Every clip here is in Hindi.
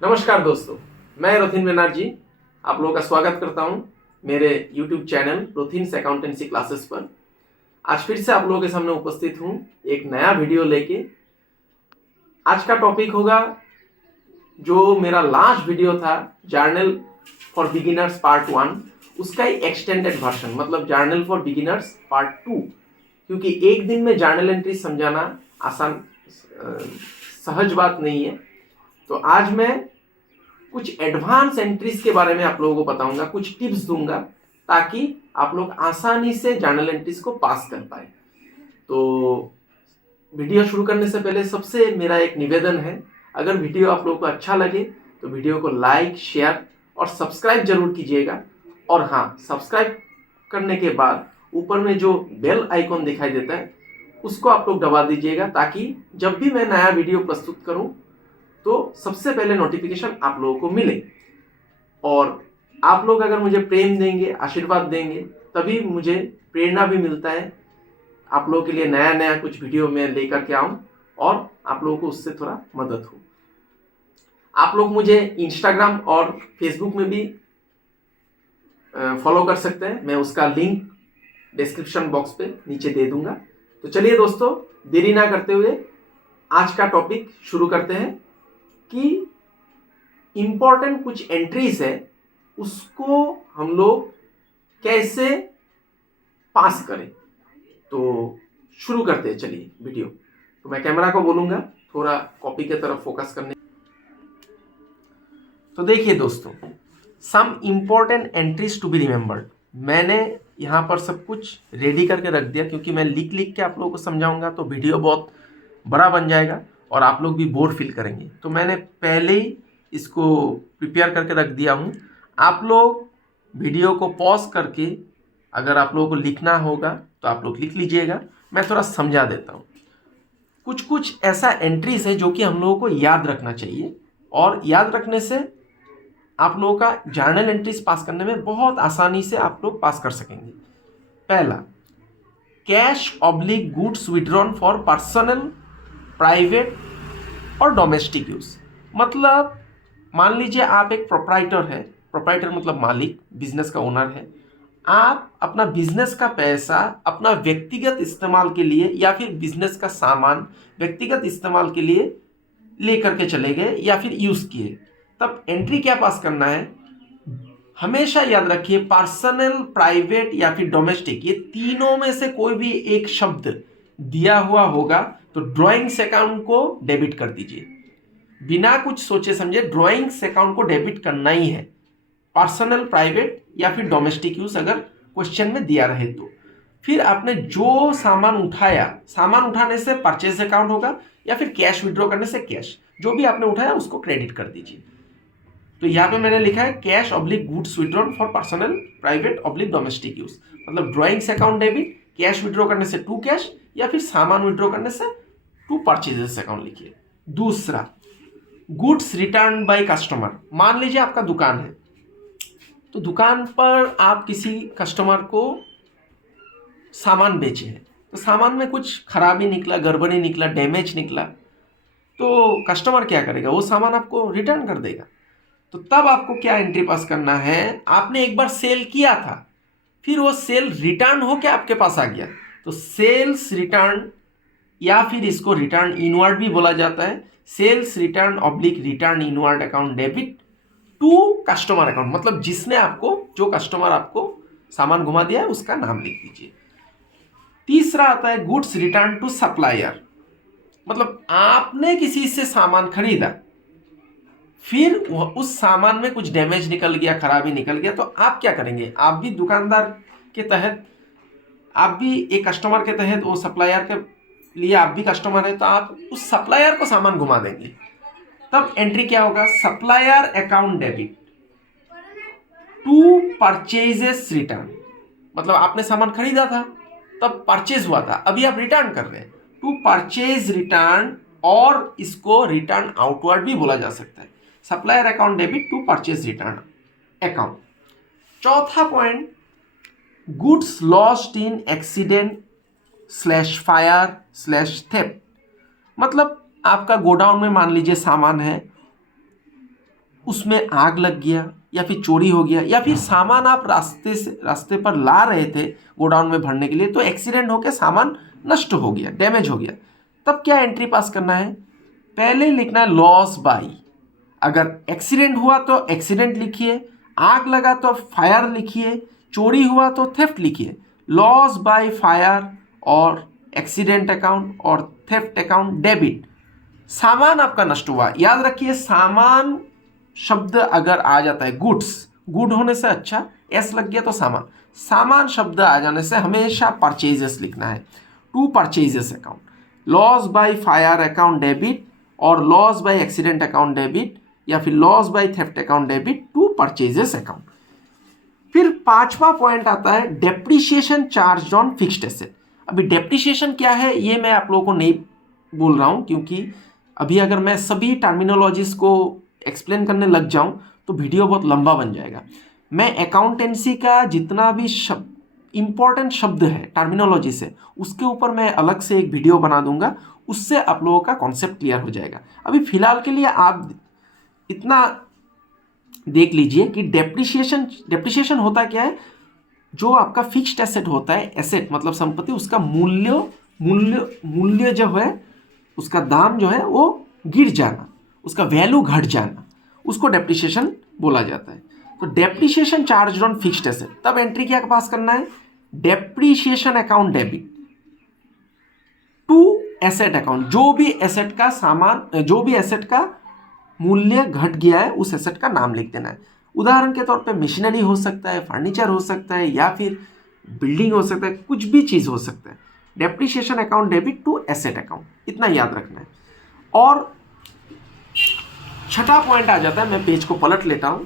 नमस्कार दोस्तों, मैं रोथिन बनर्जी आप लोगों का स्वागत करता हूं मेरे YouTube चैनल रोथिन्स अकाउंटेंसी क्लासेस पर। आज फिर से आप लोगों के सामने उपस्थित हूं एक नया वीडियो लेके। आज का टॉपिक होगा जो मेरा लास्ट वीडियो था जर्नल फॉर बिगिनर्स पार्ट 1, उसका ही एक्सटेंडेड वर्जन, मतलब जर्नल फॉर बिगिनर्स पार्ट 2। क्योंकि एक दिन में जर्नल एंट्री समझाना आसान सहज बात नहीं है, तो आज मैं कुछ एडवांस एंट्रीज के बारे में आप लोगों को बताऊंगा, कुछ टिप्स दूंगा ताकि आप लोग आसानी से जर्नल एंट्रीज को पास कर पाए। तो वीडियो शुरू करने से पहले सबसे मेरा एक निवेदन है, अगर वीडियो आप लोगों को अच्छा लगे तो वीडियो को लाइक, शेयर और सब्सक्राइब जरूर कीजिएगा। और हाँ, सब्सक्राइब करने के बाद ऊपर में जो बेल आइकॉन दिखाई देता है उसको आप लोग दबा दीजिएगा, ताकि जब भी मैं नया वीडियो प्रस्तुत करूं तो सबसे पहले नोटिफिकेशन आप लोगों को मिले। और आप लोग अगर मुझे प्रेम देंगे, आशीर्वाद देंगे, तभी मुझे प्रेरणा भी मिलता है आप लोगों के लिए नया नया कुछ वीडियो में लेकर के आऊं और आप लोगों को उससे थोड़ा मदद हो। आप लोग मुझे इंस्टाग्राम और फेसबुक में भी फॉलो कर सकते हैं, मैं उसका लिंक डिस्क्रिप्शन बॉक्स पे नीचे दे दूंगा। तो चलिए दोस्तों, देरी ना करते हुए आज का टॉपिक शुरू करते हैं कि इंपॉर्टेंट कुछ एंट्रीज है उसको हम लोग कैसे पास करें। तो शुरू करते हैं, चलिए वीडियो। तो मैं कैमरा को बोलूंगा थोड़ा कॉपी की तरफ फोकस करने। तो देखिए दोस्तों, some important entries to be remembered. मैंने यहाँ पर सब कुछ रेडी करके रख दिया, क्योंकि मैं लिख लिख के आप लोगों को समझाऊंगा तो वीडियो बहुत बड़ा बन जाएगा और आप लोग भी बोर फील करेंगे। तो मैंने पहले ही इसको प्रिपेयर करके रख दिया हूँ। आप लोग वीडियो को पॉज करके अगर आप लोगों को लिखना होगा तो आप लोग लिख लीजिएगा, मैं थोड़ा समझा देता हूँ। कुछ कुछ ऐसा एंट्रीज है जो कि हम लोगों को याद रखना चाहिए, और याद रखने से आप लोगों का जर्नल एंट्रीज पास करने में बहुत आसानी से आप लोग पास कर सकेंगे। पहला, cash oblique goods withdrawn for personal, private और डोमेस्टिक यूज। मतलब मान लीजिए आप एक प्रोप्राइटर है, प्रोप्राइटर मतलब मालिक, बिजनेस का ओनर है। आप अपना बिजनेस का पैसा अपना व्यक्तिगत इस्तेमाल के लिए या फिर बिजनेस का सामान व्यक्तिगत इस्तेमाल के लिए लेकर के चले गए या फिर यूज किए, तब एंट्री क्या पास करना है। हमेशा याद रखिए, पर्सनल, प्राइवेट या फिर डोमेस्टिक, ये तीनों में से कोई भी एक शब्द दिया हुआ होगा तो ड्राइंग्स अकाउंट को डेबिट कर दीजिए। बिना कुछ सोचे समझे ड्राइंग्स अकाउंट को डेबिट करना ही है, पर्सनल, प्राइवेट या फिर डोमेस्टिक यूज अगर क्वेश्चन में दिया रहे तो। फिर आपने जो सामान उठाया, सामान उठाने से परचेज अकाउंट होगा या फिर कैश विड्रॉ करने से कैश, जो भी आपने उठाया उसको क्रेडिट कर दीजिए। तो यहाँ पे मैंने लिखा है cash oblique goods withdrawn for personal, private oblique domestic use. मतलब drawings account debit, cash withdraw करने से टू कैश या फिर सामान विड्रॉ करने से टू परचेजेस अकाउंट लिखिए। दूसरा, गुड्स रिटर्न बाय कस्टमर। मान लीजिए आपका दुकान है, तो दुकान पर आप किसी कस्टमर को सामान बेचे हैं, तो सामान में कुछ खराबी निकला, गड़बड़ी निकला, डैमेज निकला, तो कस्टमर क्या करेगा, वो सामान आपको रिटर्न कर देगा। तो तब आपको क्या एंट्री पास करना है, आपने एक बार सेल किया था, फिर वो सेल रिटर्न होके आपके पास आ गया, तो सेल्स रिटर्न या फिर इसको रिटर्न इनवर्ड भी बोला जाता है, sales return oblique return inward account debit to customer account. मतलब जिसने आपको, जो कस्टमर आपको सामान घुमा दिया है उसका नाम लिख दीजिए। तीसरा आता है गुड्स रिटर्न टू सप्लायर। मतलब आपने किसी से सामान खरीदा, फिर उस सामान में कुछ डैमेज निकल गया, खराबी निकल गया, तो आप क्या करेंगे, आप भी दुकानदार के तहत, आप भी एक कस्टमर के तहत, वो सप्लायर के लिए आप भी कस्टमर है, तो आप उस सप्लायर को सामान घुमा देंगे। तब एंट्री क्या होगा, supplier account debit to purchases return. मतलब आपने सामान खरीदा था, तब परचेज हुआ था, अभी आप रिटर्न कर रहे हैं, टू परचेज रिटर्न, और इसको रिटर्न आउटवर्ड भी बोला जा सकता है। Supplier account debit to purchase return account. चौथा point, goods lost in accident slash fire slash theft. मतलब आपका गोडाउन में मान लीजिए सामान है, उसमें आग लग गया या फिर चोरी हो गया या फिर सामान आप रास्ते पर ला रहे थे गोडाउन में भरने के लिए, तो एक्सीडेंट होकर सामान नष्ट हो गया, डैमेज हो गया, तब क्या एंट्री पास करना है? पहले लिखना है लॉस बाई। अगर एक्सीडेंट हुआ तो एक्सीडेंट लिखिए, आग लगा तो फायर लिखिए, चोरी हुआ तो थेफ्ट लिखिए। लॉस बाय फायर और एक्सीडेंट अकाउंट और थेफ्ट अकाउंट डेबिट। सामान आपका नष्ट हुआ, याद रखिए सामान शब्द अगर आ जाता है गुड्स, गुड होने से अच्छा एस लग गया तो सामान, सामान शब्द आ जाने से हमेशा परचेजेस लिखना है, to purchases account. Loss by fire account debit और loss by accident account debit या फिर loss by theft account debit to purchases account. फिर पांचवा पॉइंट आता है depreciation charge on fixed asset. अभी डेप्रिसिएशन क्या है ये मैं आप लोगों को नहीं बोल रहा हूं, क्योंकि अभी अगर मैं सभी टर्मिनोलॉजीज को एक्सप्लेन करने लग जाऊं तो वीडियो बहुत लंबा बन जाएगा। मैं अकाउंटेंसी का जितना भी इंपॉर्टेंट शब्द है टर्मिनोलॉजी से, उसके ऊपर मैं अलग से एक वीडियो बना दूंगा, उससे आप लोगों का कॉन्सेप्ट क्लियर हो जाएगा। अभी फिलहाल के लिए आप इतना देख लीजिए कि डेप्रिसिएशन होता क्या है? जो आपका फिक्स्ड एसेट होता है, एसेट मतलब संपत्ति, उसका मूल्य मूल्य मूल्य जो है, उसका दाम जो है वो गिर जाना, उसका वैल्यू घट जाना, उसको डेप्रिसिएशन बोला जाता है। तो depreciation charge on fixed asset, तब एंट्री क्या पास करना है? Depreciation account debit to asset account. जो भी एसेट का सामान, जो भी एसेट का मूल्य घट गया है उस एसेट का नाम लिख देना है। उदाहरण के तौर पे मशीनरी हो सकता है, फर्नीचर हो सकता है, या फिर बिल्डिंग हो सकता है, कुछ भी चीज़ हो सकता है। Depreciation account debit to asset account, इतना याद रखना है। और छठा पॉइंट आ जाता है, मैं पेज को पलट लेता हूं,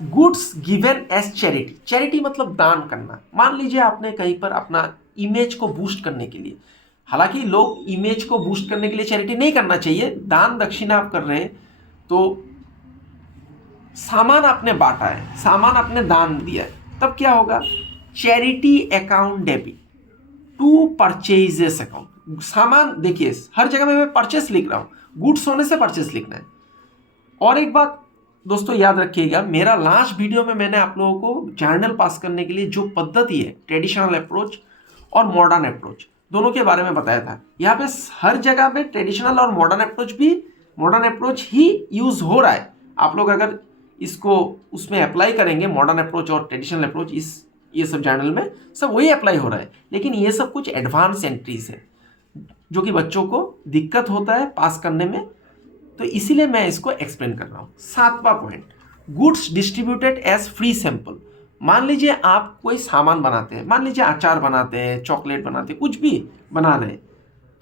goods given as charity. Charity मतलब दान करना। मान लीजिए आपने कहीं पर अपना इमेज को बूस्ट करने के लिए, हालांकि लोग इमेज को बूस्ट करने के लिए चैरिटी नहीं करना चाहिए, दान दक्षिणा आप कर रहे हैं, तो सामान आपने बांटा है, सामान आपने दान दिया है, तब क्या होगा? Charity account debit to purchases account. सामान देखिए हर जगह में मैं परचेस लिख रहा हूं, गुड्स होने से परचेस लिखना है। और एक बात दोस्तों याद रखिएगा, मेरा लास्ट वीडियो में मैंने आप लोगों को जर्नल पास करने के लिए जो पद्धति है, ट्रेडिशनल अप्रोच और मॉडर्न अप्रोच, दोनों के बारे में बताया था। यहाँ पे हर जगह पे ट्रेडिशनल और मॉडर्न अप्रोच ही यूज हो रहा है। आप लोग अगर इसको उसमें अप्लाई करेंगे, मॉडर्न अप्रोच और ट्रेडिशनल अप्रोच, ये सब जर्नल में सब वही अप्लाई हो रहा है, लेकिन ये सब कुछ एडवांस एंट्रीज है जो कि बच्चों को दिक्कत होता है पास करने में, तो इसीलिए मैं इसको एक्सप्लेन कर रहा हूँ। सातवां point, goods distributed as free sample. मान लीजिए आप कोई सामान बनाते हैं, मान लीजिए अचार बनाते हैं, चॉकलेट बनाते हैं, कुछ भी बना रहे हैं,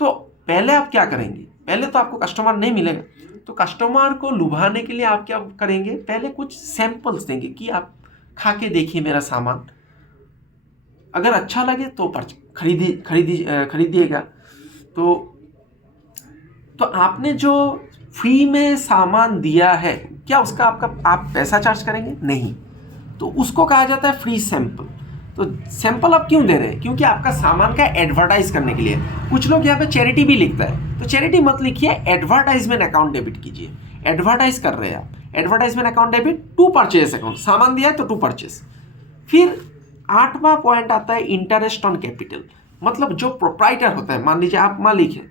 तो पहले आप क्या करेंगे? पहले तो आपको कस्टमर नहीं मिलेगा, तो कस्टमर को लुभाने के लिए आप क्या करेंगे? पहले कुछ सैंपल्स देंगे कि आप खा के देखिए मेरा सामान, अगर अच्छा लगे तो खरीदिएगा। तो आपने जो फ्री में सामान दिया है, क्या उसका आप पैसा चार्ज करेंगे? नहीं, तो उसको कहा जाता है फ्री सैंपल। तो सैंपल आप क्यों दे रहे हैं? क्योंकि आपका सामान का एडवर्टाइज करने के लिए। कुछ लोग यहाँ पे चैरिटी भी लिखता है, तो चैरिटी मत लिखिए, एडवर्टाइजमेंट अकाउंट डेबिट कीजिए। एडवर्टाइज कर रहे हैं आप, advertisement account debit to purchase account, सामान दिया है तो टू परचेज। फिर आठवां पॉइंट आता है इंटरेस्ट ऑन कैपिटल, मतलब जो प्रोप्राइटर होता है, मान लीजिए आप मालिक हैं,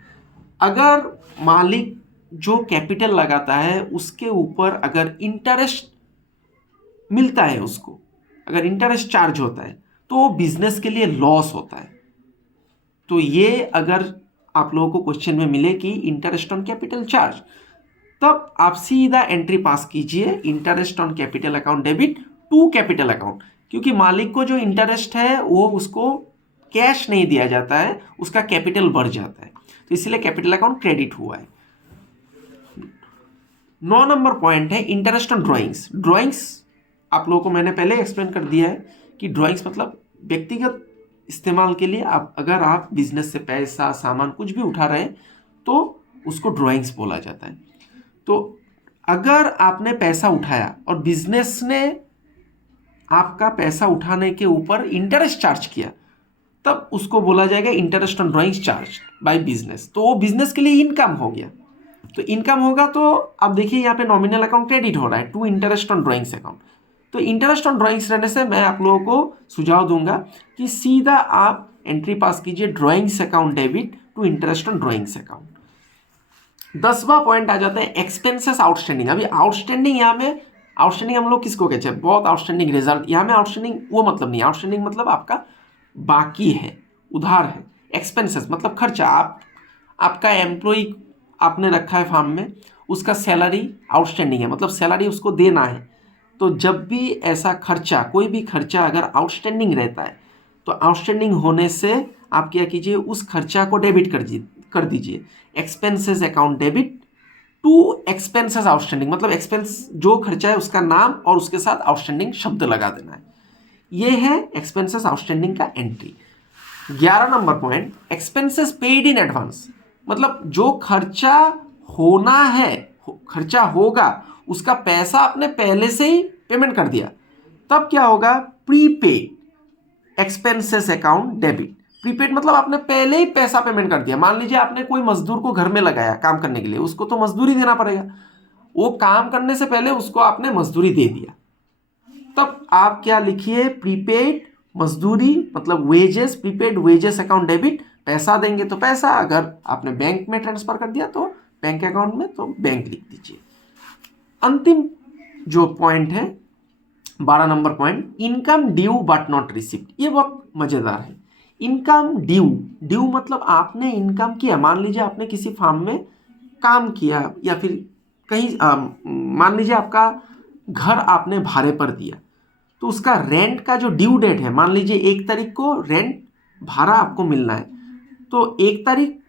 अगर मालिक जो कैपिटल लगाता है उसके ऊपर अगर इंटरेस्ट मिलता है, उसको अगर इंटरेस्ट चार्ज होता है, तो वो बिजनेस के लिए लॉस होता है। तो ये अगर आप लोगों को क्वेश्चन में मिले कि इंटरेस्ट ऑन कैपिटल चार्ज, तब आप सीधा एंट्री पास कीजिए interest on capital account debit to capital account, क्योंकि मालिक को जो इंटरेस्ट है वो उसको कैश नहीं दिया जाता है, उसका कैपिटल बढ़ जाता है, तो इसलिए कैपिटल अकाउंट क्रेडिट हुआ है। 9 नंबर पॉइंट है इंटरेस्ट ऑन ड्राइंग्स। ड्राइंग्स आप लोगों को मैंने पहले एक्सप्लेन कर दिया है कि ड्राइंग्स मतलब व्यक्तिगत इस्तेमाल के लिए, अगर आप बिजनेस से पैसा सामान कुछ भी उठा रहे हैं तो उसको ड्राइंग्स बोला जाता है। तो अगर आपने पैसा उठाया और बिजनेस ने आपका पैसा उठाने के ऊपर इंटरेस्ट चार्ज किया, तब उसको बोला जाएगा interest on drawings charge by business, तो वो बिजनेस के लिए इनकम हो गया। तो इनकम होगा तो अब देखिए यहाँ पे नॉमिनल अकाउंट क्रेडिट हो रहा है to interest on drawings account. तो इंटरेस्ट ऑन ड्रॉइंग्स रहने से मैं आप लोगों को सुझाव दूंगा कि सीधा आप एंट्री पास कीजिए drawings account debit to interest on drawings account. 10वां पॉइंट आ जाता है एक्सपेंसेस आउटस्टैंडिंग। अभी आउटस्टैंडिंग यहाँ में आउटस्टैंडिंग हम लोग किसको कहते हैं, बहुत आउटस्टैंडिंग रिजल्ट। यहाँ में आउटस्टैंडिंग वो मतलब नहीं, आउटस्टैंडिंग मतलब आपका बाकी है, उधार है। एक्सपेंसेस मतलब खर्चा, आपका एम्प्लॉय आपने रखा है फार्म में, उसका सैलरी आउटस्टैंडिंग है, मतलब सैलरी उसको देना है। तो जब भी ऐसा खर्चा, कोई भी खर्चा अगर आउटस्टैंडिंग रहता है तो आउटस्टैंडिंग होने से आप क्या कीजिए, उस खर्चा को डेबिट कर दीजिए। Expenses account debit to expenses outstanding, मतलब एक्सपेंस जो खर्चा है उसका नाम और उसके साथ आउटस्टैंडिंग शब्द लगा देना है। ये है एक्सपेंसेस आउटस्टैंडिंग का entry. 11 number point expenses paid in advance, मतलब जो खर्चा होना है, खर्चा होगा, उसका पैसा आपने पहले से ही पेमेंट कर दिया, तब क्या होगा, prepaid expenses account debit. Prepaid मतलब आपने पहले ही पैसा पेमेंट कर दिया। मान लीजिए आपने कोई मजदूर को घर में लगाया काम करने के लिए, उसको तो मजदूरी देना पड़ेगा, वो काम करने से पहले उसको आपने मजदूरी दे दिया, तब आप क्या लिखिए, प्रीपेड मजदूरी मतलब wages, prepaid wages account debit. पैसा देंगे तो पैसा, अगर आपने बैंक में ट्रांसफर कर दिया तो बैंक अकाउंट में, तो बैंक लिख दीजिए। अंतिम जो पॉइंट है 12 number point, income due but not receipt. ये बहुत मजेदार है। इनकम ड्यू, ड्यू मतलब आपने इनकम किया, मान लीजिए आपने किसी फार्म में काम किया या फिर कहीं मान लीजिए आपका घर आपने भाड़े पर दिया, तो उसका रेंट का जो ड्यू डेट है, मान लीजिए 1 तारीख को रेंट भाड़ा आपको मिलना है, तो 1 तारीख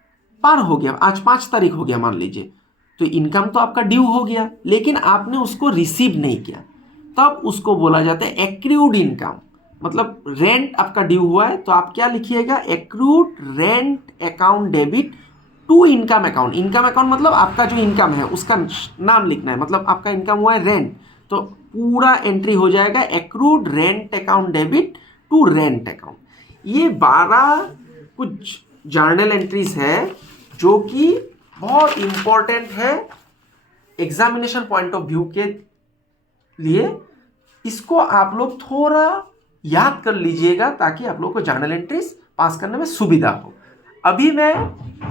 पार हो गया, आज 5 तारीख हो गया मान लीजिए, तो इनकम तो आपका ड्यू हो गया, लेकिन आपने उसको रिसीव नहीं किया, तब उसको बोला जाता है एक्रूड इनकम। मतलब रेंट आपका ड्यू हुआ है तो आप क्या लिखिएगा, accrued rent account debit to income account. Income account मतलब आपका जो इनकम है उसका नाम लिखना है, मतलब आपका इनकम हुआ है रेंट, तो पूरा एंट्री हो जाएगा accrued rent account debit to rent account. ये 12 कुछ जर्नल एंट्रीज है जो कि बहुत इंपॉर्टेंट है एग्जामिनेशन पॉइंट ऑफ व्यू के लिए। इसको आप लोग थोड़ा याद कर लीजिएगा ताकि आप लोग को जर्नल एंट्रीज पास करने में सुविधा हो। अभी मैं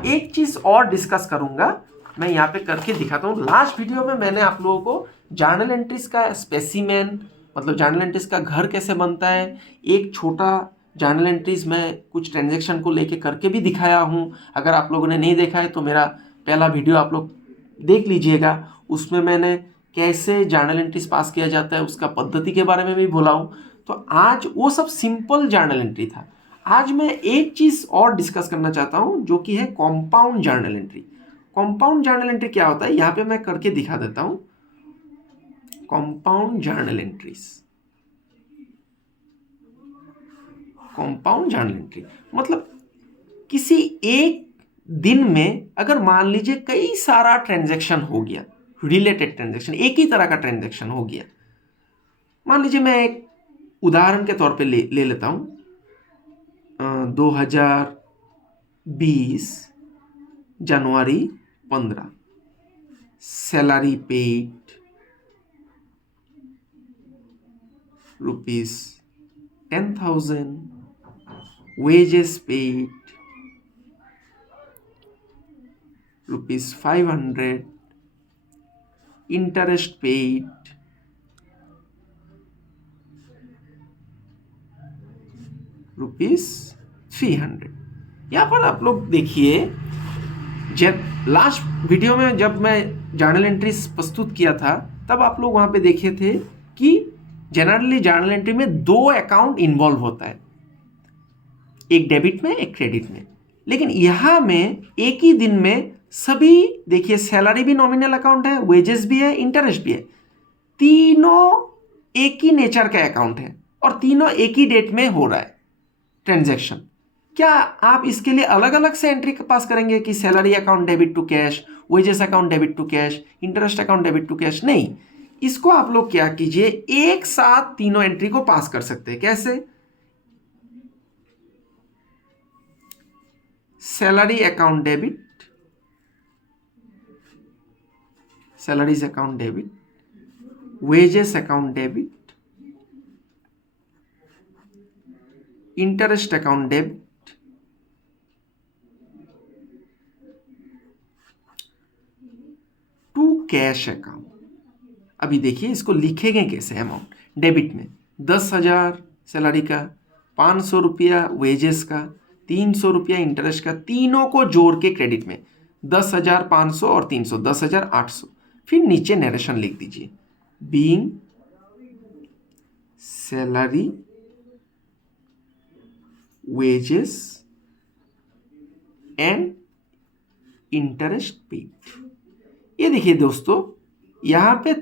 एक चीज और डिस्कस करूंगा, मैं यहाँ पे करके दिखाता हूँ। लास्ट वीडियो में मैंने आप लोगों को जर्नल एंट्रीज का स्पेसिमेन, मतलब जर्नल एंट्रीज का घर कैसे बनता है, एक छोटा जर्नल एंट्रीज में कुछ ट्रांजेक्शन को लेके करके भी दिखाया हूँ। अगर आप लोगों ने नहीं देखा है तो मेरा पहला वीडियो आप लोग देख लीजिएगा, उसमें मैंने कैसे जर्नल एंट्रीज पास किया जाता है उसका पद्धति के बारे में भी बोला हूँ। तो आज वो सब सिंपल जर्नल एंट्री था। आज मैं एक चीज और डिस्कस करना चाहता हूँ जो कि है compound journal entry. Compound journal entry क्या होता है, यहाँ पे मैं करके दिखा देता हूँ। Compound journal entries, compound journal entry मतलब किसी एक दिन में अगर मान लीजिए कई सारा ट्रांजैक्शन हो गया, रिलेटेड ट्रांजैक्शन, एक ही तरह का ट्रांजैक्शन हो गया। मान लीजिए मैं एक उदाहरण के तौर पे ले लेता हूं, 2020 जनवरी 15, salary paid ₹10,000, wages paid ₹500, interest paid ₹300। यहाँ पर आप लोग देखिए, जब लास्ट वीडियो में जब मैं जर्नल एंट्रीज प्रस्तुत किया था तब आप लोग वहाँ पे देखे थे कि जनरली जर्नल एंट्री में 2 अकाउंट इन्वॉल्व होता है, एक डेबिट में एक क्रेडिट में। लेकिन यहाँ में एक ही दिन में सभी, देखिए सैलरी भी नॉमिनल अकाउंट है, वेजेस भी है, इंटरेस्ट भी है, तीनों एक ही नेचर का अकाउंट है और तीनों एक ही डेट में हो रहा है ट्रांजैक्शन। क्या आप इसके लिए अलग अलग से एंट्री पास करेंगे कि salary account debit to cash, wages account debit to cash, interest account debit to cash? नहीं, इसको आप लोग क्या कीजिए, एक साथ तीनों एंट्री को पास कर सकते हैं। कैसे? Salary account debit salaries account debit, wages account debit, interest account debit, to cash account. अभी देखिए इसको लिखेंगे कैसे अमाउंट। डेबिट में 10,000 सैलरी का, 500 रुपया वेजेस का, 300 रुपया इंटरेस्ट का, तीनों को जोड़ के क्रेडिट में 10,500 और 300 10,800। फिर नीचे नरेशन लिख दीजिए, being salary, wages and interest paid. ये देखिए दोस्तों, यहां पे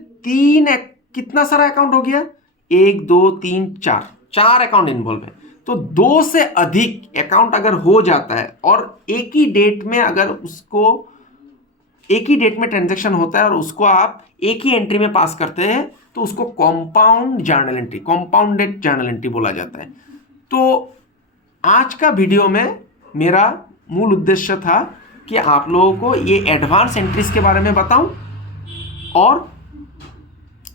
कितना सारा अकाउंट हो गया, 1 2 3 4 अकाउंट इन्वॉल्व है। तो 2 से अधिक अकाउंट अगर हो जाता है और एक ही डेट में ट्रांजैक्शन होता है और उसको आप एक ही एंट्री में पास करते हैं तो उसको कंपाउंडेड जर्नल एंट्री बोला जाता है। तो आज का वीडियो में मेरा मूल उद्देश्य था कि आप लोगों को ये एडवांस एंट्रीज के बारे में बताऊं और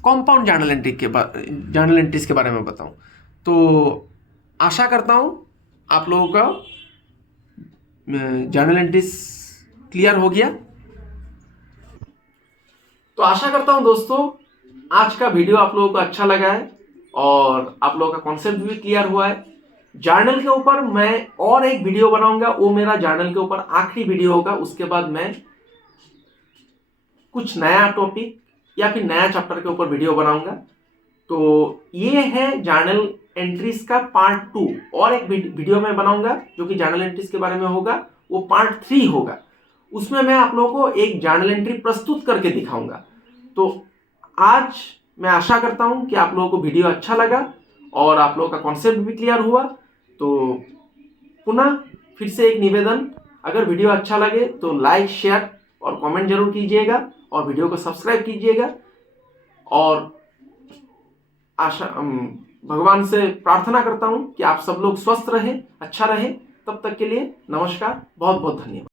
कंपाउंड जर्नल एंट्रीज के बारे में बताऊं। तो आशा करता हूं आप लोगों का जर्नल एंट्रीज क्लियर हो गया। तो आशा करता हूं दोस्तों आज का वीडियो आप लोगों को अच्छा लगा है और आप लोगों का कॉन्सेप्ट भी क्लियर हुआ है। जर्नल के ऊपर मैं और एक वीडियो बनाऊंगा, वो मेरा जर्नल के ऊपर आखिरी वीडियो होगा। उसके बाद मैं कुछ नया टॉपिक या फिर नया चैप्टर के ऊपर वीडियो बनाऊंगा। तो ये है जर्नल एंट्रीज का पार्ट 2। और एक वीडियो मैं बनाऊंगा जो कि जर्नल एंट्रीज के बारे में होगा, वो पार्ट 3 होगा। उसमें मैं आप लोगों को एक जर्नल एंट्री प्रस्तुत करके दिखाऊंगा। तो आज मैं आशा करता हूं कि आप लोगों को वीडियो अच्छा लगा और आप लोगों का कॉन्सेप्ट भी क्लियर हुआ। तो पुनः फिर से एक निवेदन, अगर वीडियो अच्छा लगे तो लाइक, शेयर और कमेंट जरूर कीजिएगा और वीडियो को सब्सक्राइब कीजिएगा। और आशा भगवान से प्रार्थना करता हूं कि आप सब लोग स्वस्थ रहें, अच्छा रहें। तब तक के लिए नमस्कार, बहुत बहुत धन्यवाद।